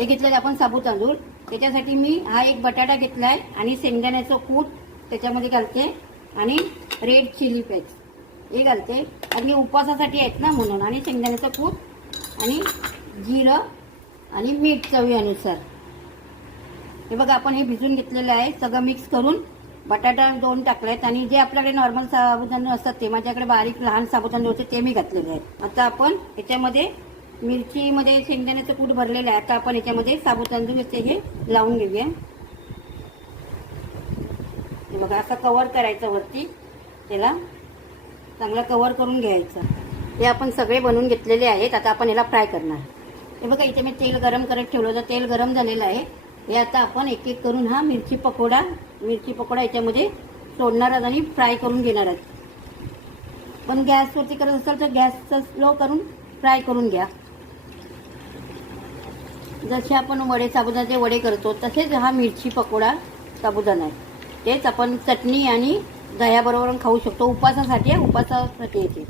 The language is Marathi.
हे घेतलेलं आपण साबू तांदूळ. त्याच्यासाठी मी हा एक बटाटा घेतलाय आणि शेंगदाण्याचं कूट त्याच्यामध्ये घालते आणि रेड चिली पेस्ट हे घालते. आणि उपवासासाठी आहेत ना म्हणून. आणि शेंगदाण्याचं कूट आणि जिरं आणि मीठ चवीनुसार. हे बघा आपण हे भिजून घेतलेलं आहे. सगळं मिक्स करून बटाटा 2 टाकलेत आणि जे आपल्याकडे नॉर्मल साबुदाणे असतात ते माझ्याकडे बारीक लहान साबुदाणे होते ते मी घातलेले आहेत. आता आपण याच्यामध्ये मिरचीमध्ये शेंगदाण्याचं कूट भरलेलं आहे. आता आपण याच्यामध्ये साबुदाणे हे लावून घेऊया. हे बघा असं कव्हर करायचं वरती, त्याला चांगलं कव्हर करून घ्यायचं. हे आपण सगळे बनवून घेतलेले आहेत. आता आपण याला फ्राय करणार. हे बघा इथे मी तेल गरम करत ठेवलं होतं. तेल गरम झालेलं आहे. हे आता आपण एक एक करून हा मिरची पकोडा याच्यामध्ये सोडणार आहोत आणि फ्राय करून घेणार आहोत. पण गॅसवरती करत असाल तर गॅसचं स्लो करून फ्राय करून घ्या. जसे आपण वडे साबुदाण्याचे वडे करतो तसेच हा मिरची पकोडा साबुदाणा आहे. तेच आपण चटणी आणि दह्याबरोबर खाऊ शकतो. उपवासासाठी येते.